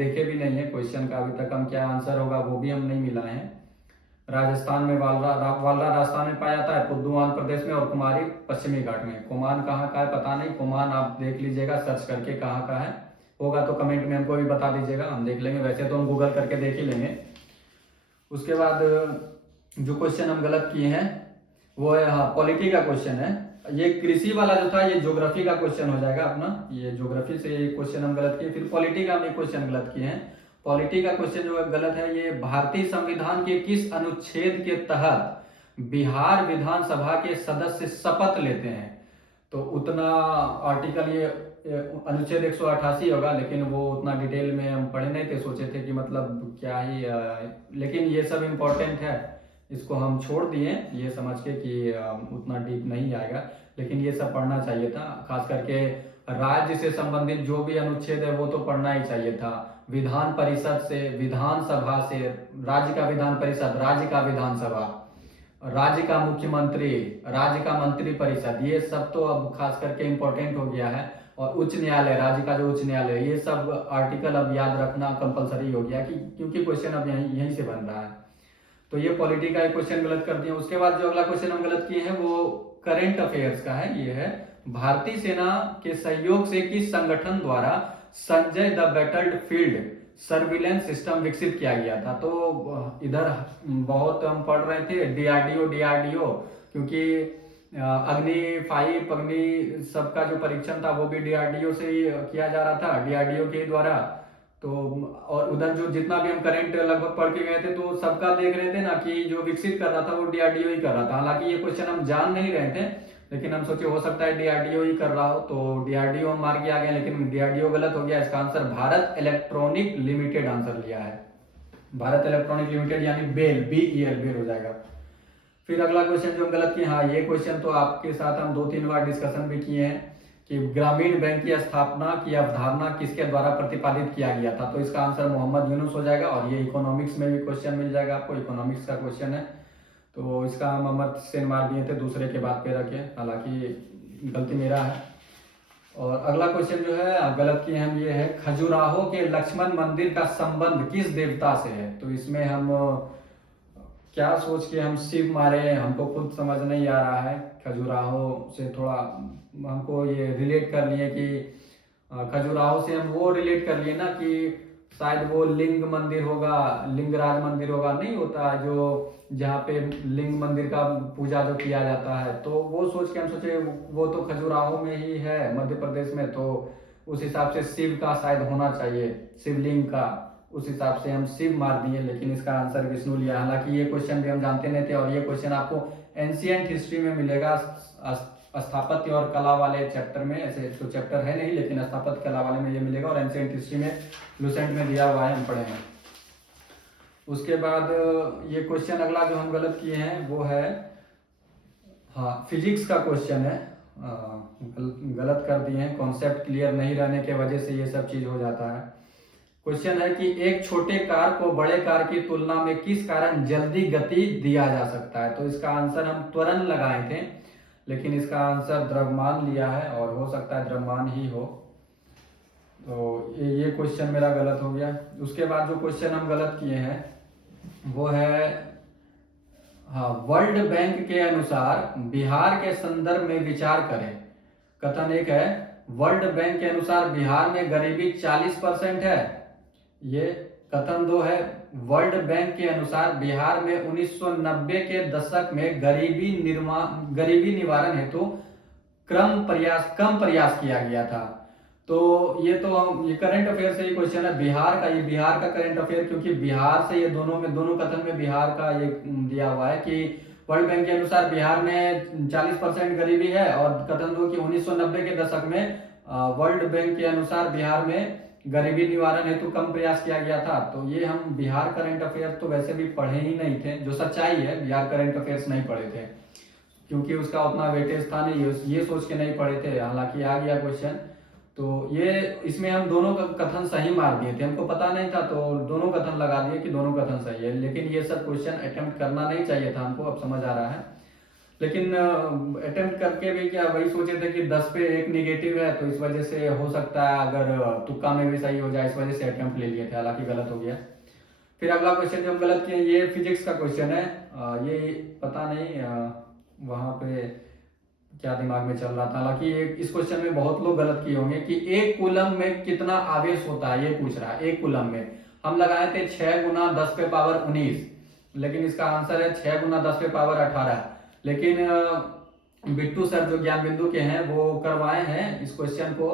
देखे भी नहीं है क्वेश्चन का, अभी तक हम क्या आंसर होगा वो भी हम नहीं मिला है। राजस्थान में वालरा राजस्थान में पाया जाता है, पुद्दू आंध्र प्रदेश में और कुमारी पश्चिमी घाट में। कुमान कहाँ का है पता नहीं, कुमान आप देख लीजिएगा सर्च करके कहाँ का है, होगा तो कमेंट में हमको भी बता दीजिएगा, हम देख लेंगे। वैसे तो हम गूगल करके देख ही लेंगे। उसके बाद जो क्वेश्चन हम गलत किए हैं वो है, हाँ, पॉलिटी का क्वेश्चन है। ये कृषि वाला जो था ये ज्योग्राफी का क्वेश्चन हो जाएगा अपना, ये ज्योग्राफी से ये क्वेश्चन हम गलत किए। फिर पॉलिटी का हम एक क्वेश्चन गलत किए हैं। पॉलिटी का क्वेश्चन जो गलत है, ये भारतीय संविधान के किस अनुच्छेद के तहत बिहार विधानसभा के सदस्य शपथ लेते हैं? तो उतना आर्टिकल ये अनुच्छेद 188 होगा, लेकिन वो उतना डिटेल में हम पढ़े नहीं थे, सोचे थे कि मतलब क्या ही लेकिन ये सब इम्पोर्टेंट है, इसको हम छोड़ दिए ये समझ के कि उतना डीप नहीं आएगा, लेकिन ये सब पढ़ना चाहिए था। खास करके राज्य से संबंधित जो भी अनुच्छेद है वो तो पढ़ना ही चाहिए था। विधान परिषद से, विधानसभा से, राज्य का विधान परिषद, राज्य का विधानसभा, राज्य का मुख्यमंत्री, राज्य का मंत्री परिषद, ये सब तो अब खास करके इम्पोर्टेंट हो गया है। और उच्च न्यायालय, राज्य का जो उच्च न्यायालय, ये सब आर्टिकल अब याद रखना कंपलसरी हो गया कि क्योंकि क्वेश्चन अब यहीं से बन रहा है। तो ये पॉलिटी का एक क्वेश्चन गलत कर दिया। उसके बाद जो अगला क्वेश्चन हम गलत किए हैं वो करंट अफेयर्स का है। ये है, भारतीय सेना के सहयोग से किस संगठन द्वारा Sanjay the battled field surveillance system विकसित किया गया था? तो इधर बहुत हम पढ़ रहे थे डीआरडीओ, क्योंकि अग्नि 5 अग्नि सबका जो परीक्षण था वो भी डीआरडीओ से ही किया जा रहा था, डीआरडीओ के द्वारा। तो और उधर जो जितना भी हम करंट लगभग पढ़ के गए थे तो सबका देख रहे थे ना कि जो विकसित कर रहा था वो डीआरडीओ ही कर रहा था। हालांकि ये क्वेश्चन हम जान नहीं रहे थे, लेकिन हम सोचे हो सकता है डीआरडीओ ही कर रहा हो, तो डीआरडीओ हम मार के आ गए, लेकिन डीआरडीओ गलत हो गया। इसका answer Bharat electronic limited answer लिया है, भारत इलेक्ट्रॉनिक लिमिटेड यानी बेल, BEL, बेल हो जाएगा। फिर अगला क्वेश्चन जो हम गलत किए, हाँ, ये क्वेश्चन तो आपके साथ हम 2-3 बार डिस्कशन भी किए हैं कि ग्रामीण बैंक की स्थापना की अवधारणा किसके द्वारा प्रतिपादित किया गया था? तो इसका आंसर मोहम्मद यूनुस हो जाएगा। और ये इकोनॉमिक्स में भी क्वेश्चन मिल जाएगा आपको, इकोनॉमिक्स का क्वेश्चन है। तो इसका हम अमर्त्य सेन मार दिए थे दूसरे के बाद पे रखे, हालांकि गलती मेरा है। और अगला क्वेश्चन जो है गलत किए हम, ये है, खजुराहो के लक्ष्मण मंदिर का संबंध किस देवता से है? तो इसमें हम क्या सोच के हम शिव मारे हैं, हमको खुद समझ नहीं आ रहा है। खजुराहो से थोड़ा हमको ये रिलेट कर लिए कि खजुराहो से हम वो रिलेट कर लिए ना कि शायद वो लिंग मंदिर होगा, लिंगराज मंदिर होगा, नहीं होता जो जहाँ पे लिंग मंदिर का पूजा जो किया जाता है, तो वो सोच के हम सोचे वो तो खजुराहो में ही है मध्य प्रदेश में, तो उस हिसाब से शिव का शायद होना चाहिए, शिवलिंग का, उस हिसाब से हम शिव मार दिए, लेकिन इसका आंसर विष्णु लिया। हालांकि ये क्वेश्चन भी हम जानते नहीं थे, और ये क्वेश्चन आपको एंशिएंट हिस्ट्री में मिलेगा, स्थापत्य और कला वाले चैप्टर में। ऐसे तो चैप्टर है नहीं, लेकिन स्थापत्य कला वाले में ये मिलेगा, और एंशिएंट हिस्ट्री में लुसेंट में दिया हुआ है, हम पढ़े हैं। उसके बाद ये क्वेश्चन अगला जो हम गलत किए हैं वो है, हाँ, फिजिक्स का क्वेश्चन है, गलत कर दिए हैं, कॉन्सेप्ट क्लियर नहीं रहने के वजह से ये सब चीज हो जाता है। क्वेश्चन है कि एक छोटे कार को बड़े कार की तुलना में किस कारण जल्दी गति दिया जा सकता है? तो इसका आंसर हम त्वरण लगाए थे, लेकिन इसका आंसर द्रव्यमान लिया है, और हो सकता है द्रव्यमान ही हो। तो ये क्वेश्चन मेरा गलत हो गया। उसके बाद जो क्वेश्चन हम गलत किए हैं वो है, हाँ, वर्ल्ड बैंक के अनुसार बिहार के संदर्भ में विचार करें। कथन एक है, वर्ल्ड बैंक के अनुसार बिहार में गरीबी 40% है। ये कथन 2 है, वर्ल्ड बैंक के अनुसार बिहार में 1990 के दशक में गरीबी निवारण हेतु कम प्रयास किया गया था। तो ये तो हम ये करंट अफेयर से ही क्वेश्चन है, बिहार का, ये बिहार का करंट अफेयर, क्योंकि बिहार से ये दोनों कथन में बिहार का ये दिया हुआ है कि वर्ल्ड बैंक के अनुसार बिहार में 40% गरीबी है, और कथन 2 कि 1990 के दशक में वर्ल्ड बैंक के अनुसार बिहार में गरीबी निवारण हेतु कम प्रयास किया गया था। तो ये हम बिहार करंट अफेयर तो वैसे भी पढ़े ही नहीं थे, जो सच्चाई है, बिहार करंट अफेयर्स नहीं पढ़े थे, क्योंकि उसका उतना वेटेज था नहीं, ये सोच के नहीं पढ़े थे। हालांकि आ गया क्वेश्चन, तो ये इसमें हम दोनों कथन सही मार दिए थे, हमको पता नहीं था, तो दोनों कथन लगा दिए कि दोनों कथन सही है, लेकिन ये सब क्वेश्चन अटेम्प्ट करना नहीं चाहिए था हमको, अब समझ आ रहा है। लेकिन अटेम्प्ट करके भी क्या वही सोचे थे कि 10 पे 1 निगेटिव है, तो इस वजह से हो सकता है अगर तुक्का में भी सही हो जाए, इस वजह से अटेम्प्ट ले लिए थे, हालांकि गलत हो गया। फिर अगला क्वेश्चन जो हम गलत किए, ये फिजिक्स का क्वेश्चन है। ये पता नहीं वहां पे क्या दिमाग में चल रहा था, हालांकि इस क्वेश्चन में बहुत लोग गलत किए होंगे कि एक कूलम में कितना आवेश होता है, ये पूछ रहा है। एक कूलम में हम लगाए थे 6 गुना 10 पे पावर 19, लेकिन इसका आंसर है 6 गुना 10 पे पावर 18। लेकिन बिट्टू सर जो ज्ञान बिंदु के हैं वो करवाए हैं इस क्वेश्चन को,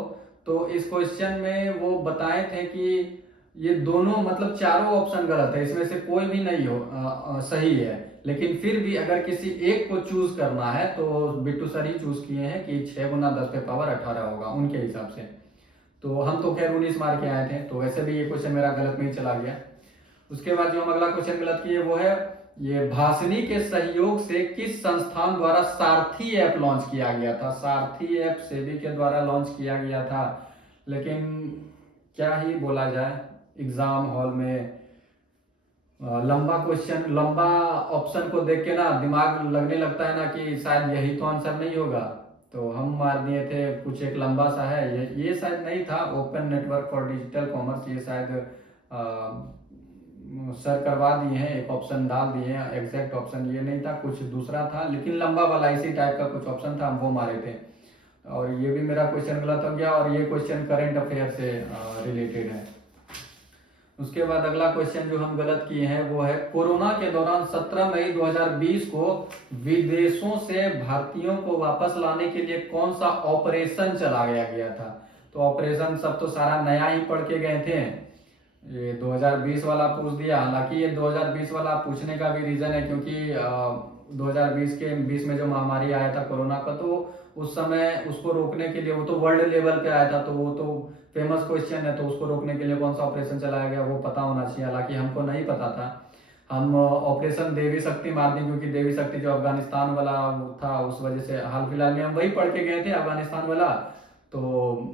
तो इस क्वेश्चन में वो बताए थे कि ये दोनों मतलब चारों ऑप्शन गलत है, इसमें से कोई भी नहीं सही है। लेकिन फिर भी अगर किसी एक को चूज करना है तो बिट्टू सर ही चूज किए हैं कि 6 गुना 10 पे पावर 18 होगा उनके हिसाब से। तो हम तो खैर 19 मार के आए थे, तो वैसे भी ये क्वेश्चन मेरा गलत में ही चला गया। उसके बाद जो हम अगला क्वेश्चन गलत किए वो है, ये भाषिनी के सहयोग से किस संस्थान द्वारा सारथी ऐप लॉन्च किया गया था। सारथी ऐप सेबी के द्वारा लॉन्च किया गया था, लेकिन क्या ही बोला जाए, एग्जाम हॉल में लंबा क्वेश्चन, लंबा ऑप्शन को देख के ना दिमाग लगने लगता है ना कि शायद यही तो आंसर नहीं होगा, तो हम मार दिए थे कुछ एक लंबा सा है, ये शायद नहीं था, open network for digital commerce, ये शायद सर करवा दिए हैं, एक ऑप्शन डाल दिए हैं, एग्जैक्ट ऑप्शन ये नहीं था, कुछ दूसरा था, लेकिन लंबा वाला इसी टाइप का कुछ ऑप्शन था, हम वो मारे थे, और ये भी मेरा क्वेश्चन गलत हो गया। और ये क्वेश्चन करंट अफेयर से रिलेटेड है। उसके बाद अगला क्वेश्चन जो हम गलत किए हैं वो है, कोरोना के दौरान 17 मई 2020 को विदेशों से भारतीयों को वापस लाने के लिए कौन सा ऑपरेशन चलाया गया था। तो ऑपरेशन सब तो सारा नया ही पढ़ के गए थे, ये 2020 वाला पूछ दिया। हालांकि ये 2020 वाला पूछने का भी रीजन है क्योंकि 2020 के 20 में जो महामारी आया था कोरोना का, तो उस समय उसको रोकने के लिए, वो तो वर्ल्ड लेवल पे आया था, तो वो तो फेमस क्वेश्चन है, तो उसको रोकने के लिए कौन सा ऑपरेशन चलाया गया वो पता होना चाहिए। हालांकि हमको नहीं पता था, हम ऑपरेशन देवी शक्ति मार दी, क्योंकि देवी शक्ति जो अफगानिस्तान वाला था उस वजह से हाल फिलहाल में हम वही पढ़ के गए थे अफगानिस्तान वाला, तो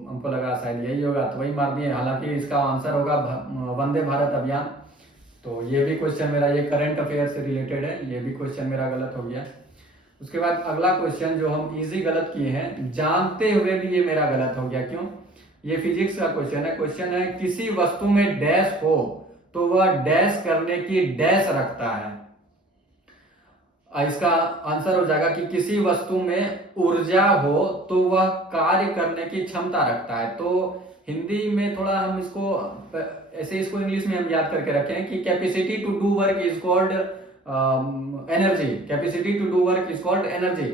हमको लगा शायद यही होगा तो वही मार दिए। हालांकि इसका आंसर होगा वंदे भारत अभियान। तो ये भी क्वेश्चन मेरा, ये करंट अफेयर से रिलेटेड है, ये भी क्वेश्चन मेरा गलत हो गया। उसके बाद अगला क्वेश्चन जो हम इजी गलत किए हैं जानते हुए भी ये मेरा गलत हो गया, क्यों? ये फिजिक्स का क्वेश्चन है। क्वेश्चन है, किसी वस्तु में डैश हो तो वह डैश करने की डैश रखता है। इसका आंसर हो जाएगा कि किसी वस्तु में ऊर्जा हो तो वह कार्य करने की क्षमता रखता है। तो हिंदी में थोड़ा हम इसको ऐसे, इसको इंग्लिश में हम याद करके रखे हैं कि capacity to do work is called energy, capacity to do work is called energy.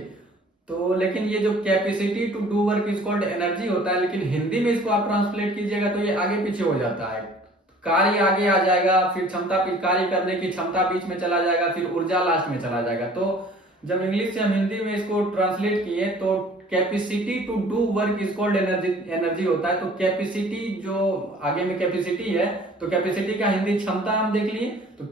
तो लेकिन ये जो capacity to do work is called energy होता है, लेकिन हिंदी में इसको आप ट्रांसलेट कीजिएगा तो ये आगे पीछे हो जाता है, कार्य आगे आ जाएगा, फिर क्षमता, कार्य करने की क्षमता बीच में चला जाएगा, फिर ऊर्जा लास्ट में चला जाएगा। तो जब इंग्लिश से हम हिंदी में इसको ट्रांसलेट किए तो capacity to do work is called energy, energy होता है। तो कैपेसिटी जो आगे में कैपेसिटी है, तो कैपेसिटी का हिंदी क्षमता हम देख लिए, तो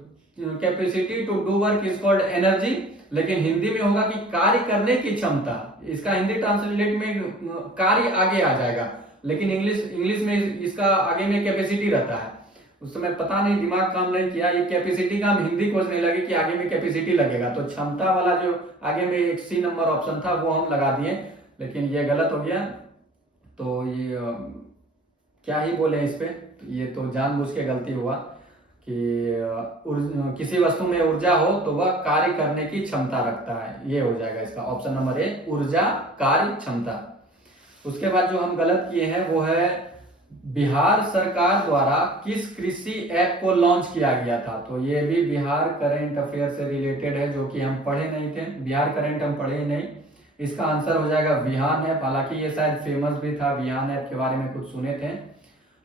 capacity to do work is called energy, लेकिन हिंदी में होगा कि कार्य करने की क्षमता। इसका हिंदी ट्रांसलेट में कार्य आगे आ जाएगा, लेकिन इंग्लिश में इसका आगे में कैपेसिटी रहता है। उस समय पता नहीं दिमाग काम नहीं किया, ये कैपेसिटी का हम हिंदी खोजने लगे कि आगे में कैपेसिटी लगेगा, तो क्षमता वाला जो आगे में एक सी नंबर ऑप्शन था वो हम लगा दिए, लेकिन ये गलत हो गया। तो ये क्या ही बोले इस पे, ये तो जानबूझ के गलती हुआ कि किसी वस्तु में ऊर्जा हो तो वह कार्य करने की क्षमता रखता है, ये हो जाएगा इसका ऑप्शन नंबर ए, ऊर्जा कार्य क्षमता। उसके बाद जो हम गलत किए हैं वो है, बिहार सरकार द्वारा किस कृषि ऐप को लॉन्च किया गया था। तो ये भी बिहार करंट अफेयर से रिलेटेड है, जो कि हम पढ़े नहीं थे, बिहार करंट हम पढ़े ही नहीं। इसका आंसर हो जाएगा विहान ऐप। हालांकि ये शायद फेमस भी था, विहान ऐप के बारे में कुछ सुने थे,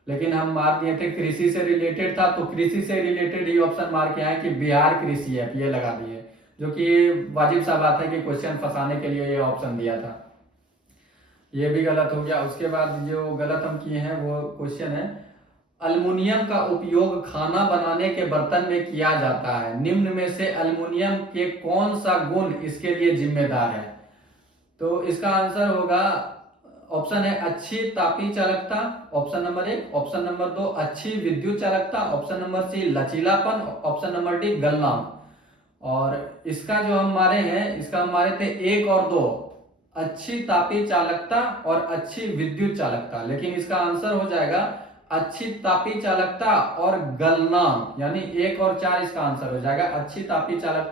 लेकिन हम मार दिए थे कृषि से रिलेटेड था, तो कृषि से रिलेटेड ये ऑप्शन मार के आए कि बिहार कृषि ऐप, ये लगा दिए, जो कि वाजिब सा बात है कि क्वेश्चन फंसाने के लिए ये ऑप्शन दिया था, ये भी गलत हो गया। उसके बाद जो गलत हम किए हैं वो क्वेश्चन है, अल्युमिनियम का उपयोग खाना बनाने के बर्तन में किया जाता है, निम्न में से अल्युमिनियम के कौन सा गुण इसके लिए जिम्मेदार है। तो इसका आंसर होगा, ऑप्शन है अच्छी तापीय चालकता, ऑप्शन नंबर 1, ऑप्शन नंबर 2 अच्छी विद्युत चालकता, ऑप्शन नंबर सी लचीलापन, ऑप्शन नंबर डी गलनांक। और इसका जो हम मारे हैं, इसका हम मारे थे 1 और 2, अच्छी तापीय चालकता और अच्छी विद्युत चालकता, लेकिन इसका आंसर हो जाएगा अच्छी तापीय चालकता और गलनांक, यानी 1 और 4 इसका आंसर हो जाएगा। अच्छी तापीय चालकता